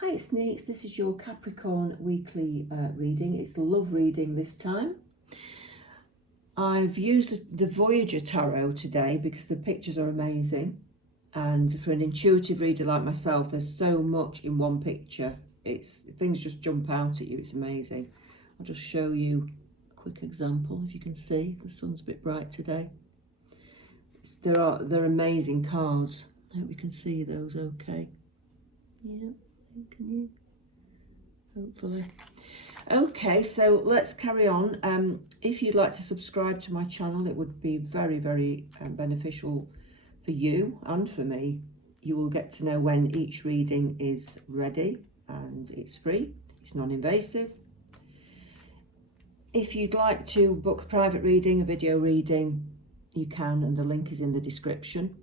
Hi, it's Neets. This is your Capricorn weekly reading. It's love reading this time. I've used the Voyager Tarot today because the pictures are amazing. And for an intuitive reader like myself, there's so much in one picture. Things just jump out at you. It's amazing. I'll just show you a quick example. If you can see, the sun's a bit bright today. They're amazing cards. I hope you can see those okay. Yeah. Can you? Hopefully. Okay, so let's carry on. If you'd like to subscribe to my channel, it would be very, very beneficial for you and for me. You will get to know when each reading is ready, and it's free, it's non-invasive. If you'd like to book a private reading, a video reading, you can, and the link is in the description.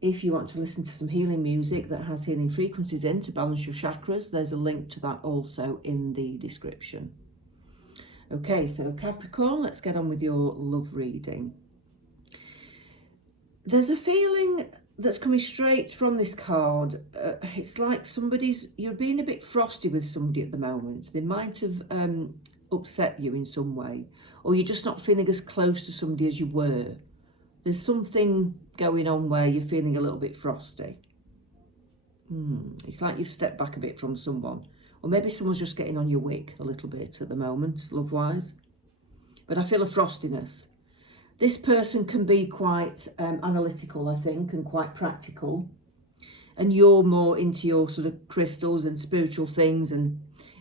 If you want to listen to some healing music that has healing frequencies in to balance your chakras, there's a link to that also in the description. Okay, so Capricorn, let's get on with your love reading. There's a feeling that's coming straight from this card. It's like you're being a bit frosty with somebody at the moment. They might have upset you in some way, or you're just not feeling as close to somebody as you were. There's something going on where you're feeling a little bit frosty. It's like you've stepped back a bit from someone. Or maybe someone's just getting on your wick a little bit at the moment, love-wise. But I feel a frostiness. This person can be quite analytical, I think, and quite practical. And you're more into your sort of crystals and spiritual things. And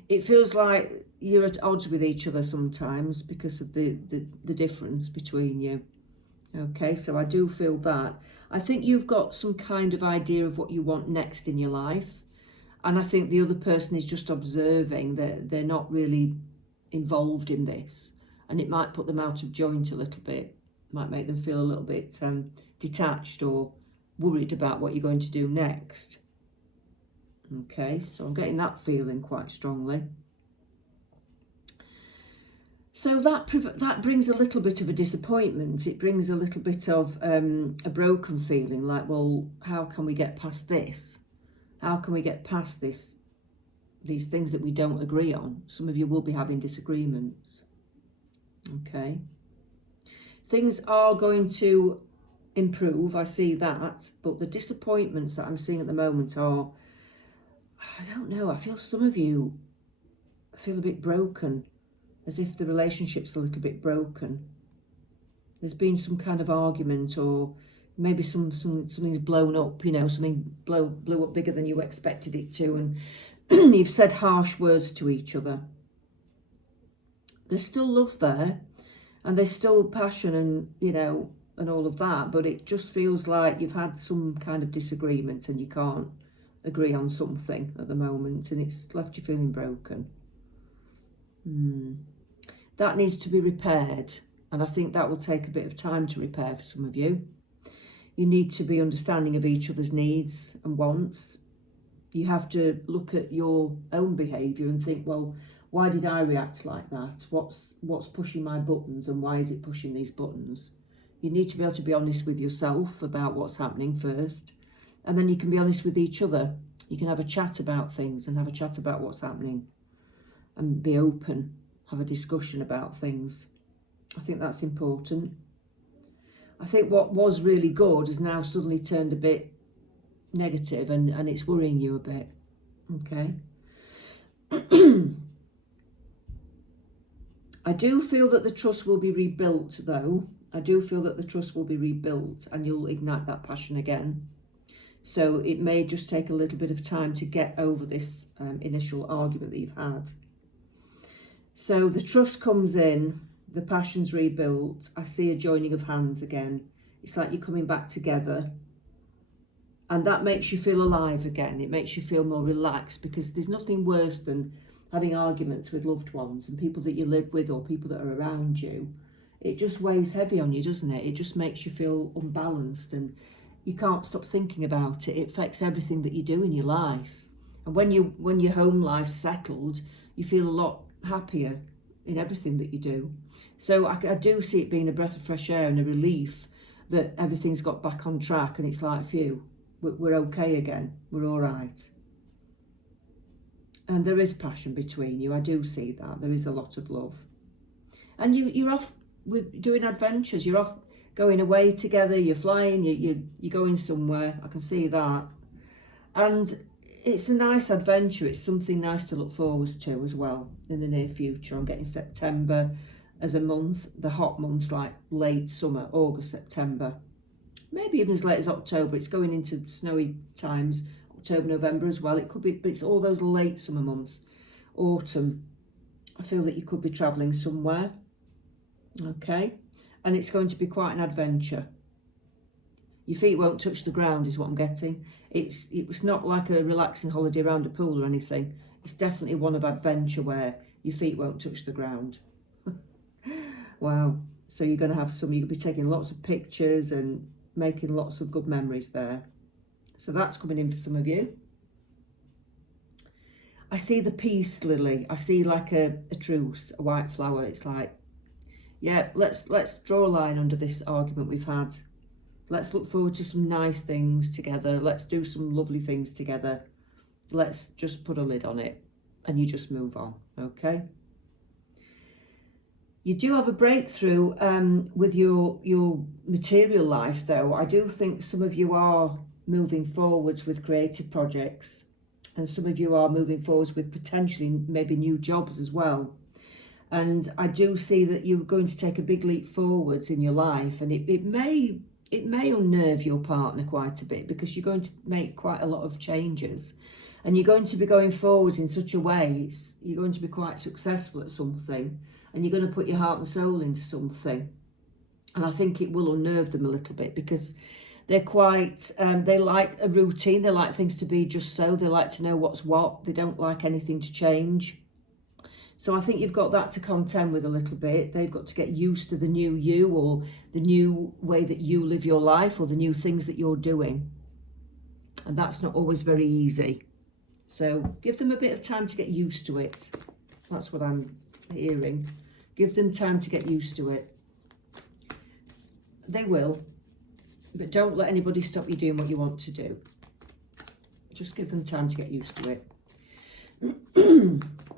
it feels like you're at odds with each other sometimes because of the difference between you. Okay, so I do feel that. I think you've got some kind of idea of what you want next in your life. And I think the other person is just observing that they're not really involved in this. And it might put them out of joint a little bit. It might make them feel a little bit detached or worried about what you're going to do next. Okay, so I'm getting that feeling quite strongly. So that brings a little bit of a disappointment. It brings a little bit of a broken feeling, like, well, how can we get past this? How can we get past these things that we don't agree on? Some of you will be having disagreements. Okay. Things are going to improve, I see that, but the disappointments that I'm seeing at the moment are, I don't know, I feel some of you feel a bit broken. As if the relationship's a little bit broken. There's been some kind of argument, or maybe something's blown up, you know, something blew up bigger than you expected it to, and you've said harsh words to each other. There's still love there, and there's still passion and, you know, and all of that, but it just feels like you've had some kind of disagreement and you can't agree on something at the moment, and it's left you feeling broken. That needs to be repaired, and I think that will take a bit of time to repair for some of you. You need to be understanding of each other's needs and wants. You have to look at your own behaviour and think, well, why did I react like that? What's pushing my buttons, and why is it pushing these buttons? You need to be able to be honest with yourself about what's happening first, and then you can be honest with each other. You can have a chat about things and have a chat about what's happening and be open. Have a discussion about things. I think that's important. I think what was really good has now suddenly turned a bit negative, and it's worrying you a bit. Okay. I do feel that the trust will be rebuilt, though. I do feel that the trust will be rebuilt, and you'll ignite that passion again. So it may just take a little bit of time to get over this initial argument that you've had. So the trust comes in, the passion's rebuilt. I see a joining of hands again. It's like you're coming back together. And that makes you feel alive again. It makes you feel more relaxed, because there's nothing worse than having arguments with loved ones and people that you live with or people that are around you. It just weighs heavy on you, doesn't it? It just makes you feel unbalanced, and you can't stop thinking about it. It affects everything that you do in your life. And when your home life's settled, you feel a lot happier in everything that you do. So I do see it being a breath of fresh air and a relief that everything's got back on track, and it's like, phew, we're okay again, we're all right. And there is passion between you. I do see that. There is a lot of love. And you're off with doing adventures. You're off going away together. You're flying. You're going somewhere. I can see that. And it's a nice adventure. It's something nice to look forward to as well in the near future. I'm getting September as a month. The hot months like late summer, August, September. Maybe even as late as October. It's going into snowy times. October, November as well. It could be, but it's all those late summer months. Autumn. I feel that you could be travelling somewhere. Okay. And it's going to be quite an adventure. Your feet won't touch the ground is what I'm getting. It's not like a relaxing holiday around a pool or anything. It's definitely one of adventure where your feet won't touch the ground. Wow. So you're going to have you'll be taking lots of pictures and making lots of good memories there. So that's coming in for some of you. I see the peace lily. I see like a truce, a white flower. It's like, yeah, let's draw a line under this argument we've had. Let's look forward to some nice things together. Let's do some lovely things together. Let's just put a lid on it and you just move on, okay? You do have a breakthrough with your material life though. I do think some of you are moving forwards with creative projects, and some of you are moving forwards with potentially maybe new jobs as well. And I do see that you're going to take a big leap forwards in your life, and it may unnerve your partner quite a bit because you're going to make quite a lot of changes, and you're going to be going forwards in such a way you're going to be quite successful at something, and you're going to put your heart and soul into something. And I think it will unnerve them a little bit because they're quite, they like a routine. They like things to be just so. They like to know what's what. They don't like anything to change. So I think you've got that to contend with a little bit. They've got to get used to the new you, or the new way that you live your life, or the new things that you're doing. And that's not always very easy. So give them a bit of time to get used to it. That's what I'm hearing. Give them time to get used to it. They will. But don't let anybody stop you doing what you want to do. Just give them time to get used to it.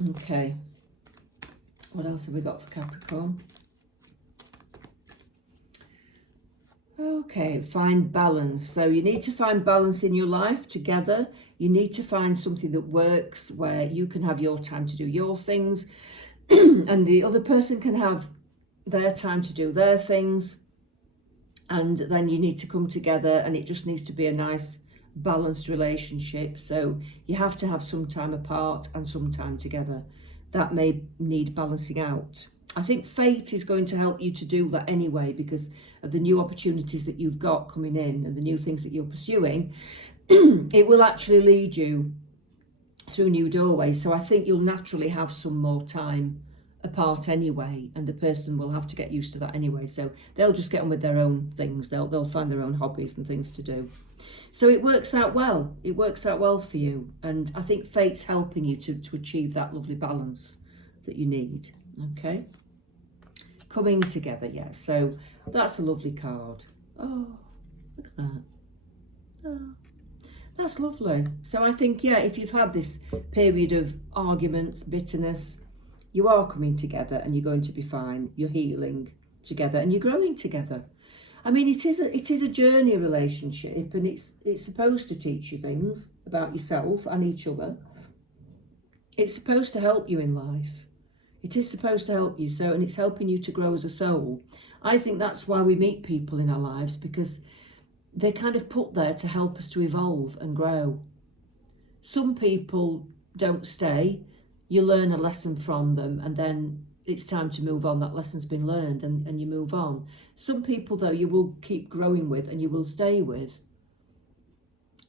Okay. What else have we got for Capricorn? Okay, find balance. So you need to find balance in your life together. You need to find something that works where you can have your time to do your things and the other person can have their time to do their things. And then you need to come together, and it just needs to be a nice balanced relationship. So you have to have some time apart and some time together. That may need balancing out. I think fate is going to help you to do that anyway because of the new opportunities that you've got coming in and the new things that you're pursuing. It will actually lead you through new doorways. So I think you'll naturally have some more time apart anyway, and the person will have to get used to that anyway. So they'll just get on with their own things. They'll find their own hobbies and things to do. So it works out well. It works out well for you. And I think fate's helping you to achieve that lovely balance that you need. Okay. Coming together, yeah. So that's a lovely card. Oh, look at that. Oh, that's lovely. So I think, yeah, if you've had this period of arguments, bitterness, you are coming together and you're going to be fine. You're healing together and you're growing together. I mean, it is a journey relationship, and it's supposed to teach you things about yourself and each other. It's supposed to help you in life. It is supposed to help you. So, and it's helping you to grow as a soul. I think that's why we meet people in our lives, because they're kind of put there to help us to evolve and grow. Some people don't stay. You learn a lesson from them, and then it's time to move on. That lesson's been learned, and you move on. Some people, though, you will keep growing with and you will stay with.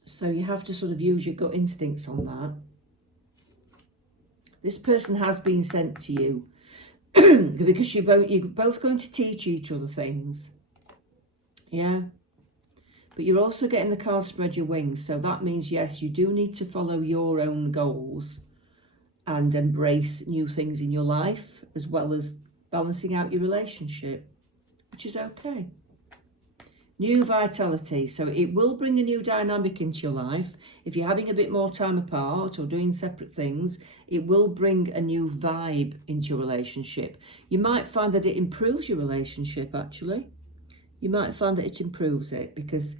So you have to sort of use your gut instincts on that. This person has been sent to you because you're both going to teach each other things. Yeah. But you're also getting the card spread your wings. So that means, yes, you do need to follow your own goals and embrace new things in your life, as well as balancing out your relationship, which is okay. New vitality. So it will bring a new dynamic into your life. If you're having a bit more time apart or doing separate things, it will bring a new vibe into your relationship. You might find that it improves your relationship, actually. You might find that it improves it, because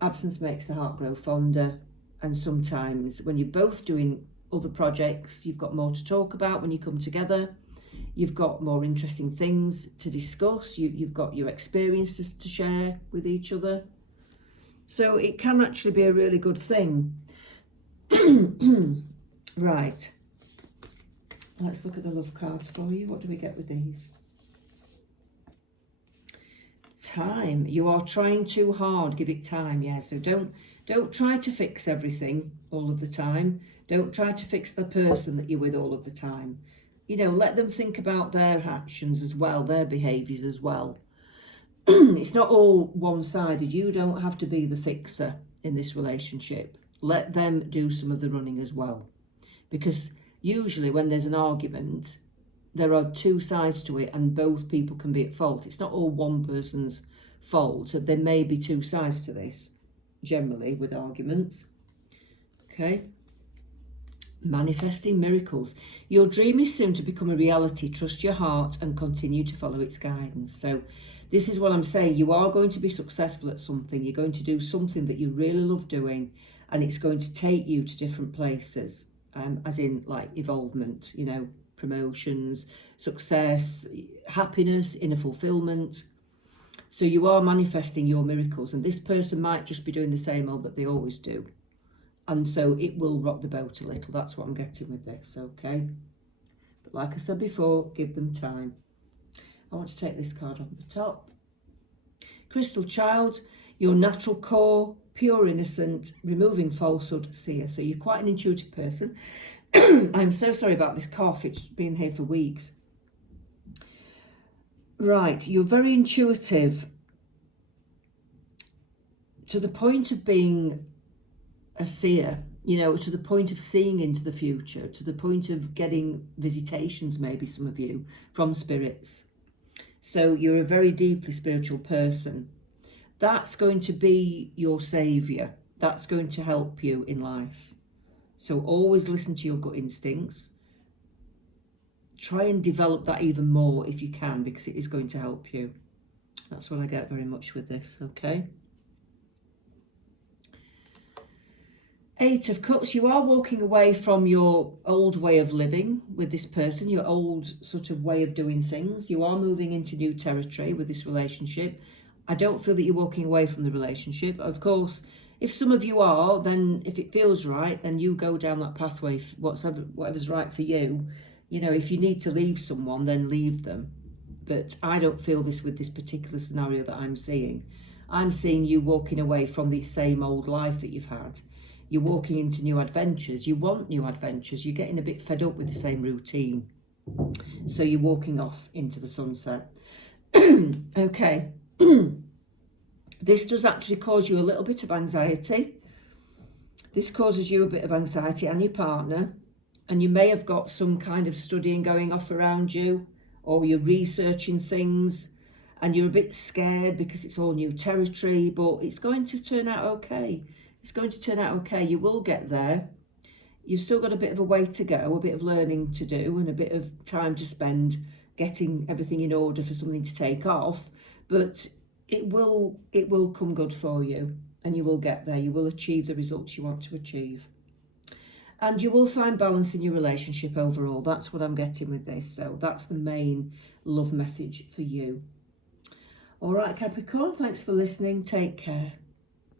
absence makes the heart grow fonder. And sometimes when you're both doing other projects, you've got more to talk about when you come together. You've got more interesting things to discuss. You've got your experiences to share with each other. So it can actually be a really good thing. Right. Let's look at the love cards for you. What do we get with these? Time. You are trying too hard. Give it time. Yeah, so don't try to fix everything all of the time. Don't try to fix the person that you're with all of the time. You know, let them think about their actions as well, their behaviours as well. It's not all one-sided. You don't have to be the fixer in this relationship. Let them do some of the running as well. Because usually when there's an argument, there are two sides to it and both people can be at fault. It's not all one person's fault. There may be two sides to this, generally, with arguments. Okay. Manifesting miracles. Your dream is soon to become a reality. Trust your heart and continue to follow its guidance. So this is what I'm saying. You are going to be successful at something. You're going to do something that you really love doing, and it's going to take you to different places, as in like evolvement, you know, promotions, success, happiness, inner fulfillment. So you are manifesting your miracles, and this person might just be doing the same old that they always do. And so it will rock the boat a little. That's what I'm getting with this, okay? But like I said before, give them time. I want to take this card off the top. Crystal Child, your natural core, pure innocent, removing falsehood, seer. So you're quite an intuitive person. I'm so sorry about this cough. It's been here for weeks. Right, you're very intuitive to the point of being a seer, you know, to the point of seeing into the future, to the point of getting visitations, maybe some of you, from spirits. So you're a very deeply spiritual person. That's going to be your saviour. That's going to help you in life. So always listen to your gut instincts. Try and develop that even more if you can, because it is going to help you. That's what I get very much with this, okay? 8 of Cups, you are walking away from your old way of living with this person, your old sort of way of doing things. You are moving into new territory with this relationship. I don't feel that you're walking away from the relationship. Of course, if some of you are, then if it feels right, then you go down that pathway, whatever's right for you. You know, if you need to leave someone, then leave them. But I don't feel this with this particular scenario that I'm seeing. I'm seeing you walking away from the same old life that you've had. You're walking into new adventures. You want new adventures. You're getting a bit fed up with the same routine. So you're walking off into the sunset. Okay. This does actually cause you a little bit of anxiety. This causes you a bit of anxiety and your partner. And you may have got some kind of studying going off around you, or you're researching things and you're a bit scared because it's all new territory, but it's going to turn out okay. It's going to turn out okay. You will get there. You've still got a bit of a way to go, a bit of learning to do, and a bit of time to spend getting everything in order for something to take off. But it will come good for you, and you will get there. You will achieve the results you want to achieve. And you will find balance in your relationship overall. That's what I'm getting with this. So that's the main love message for you. All right, Capricorn, thanks for listening. Take care.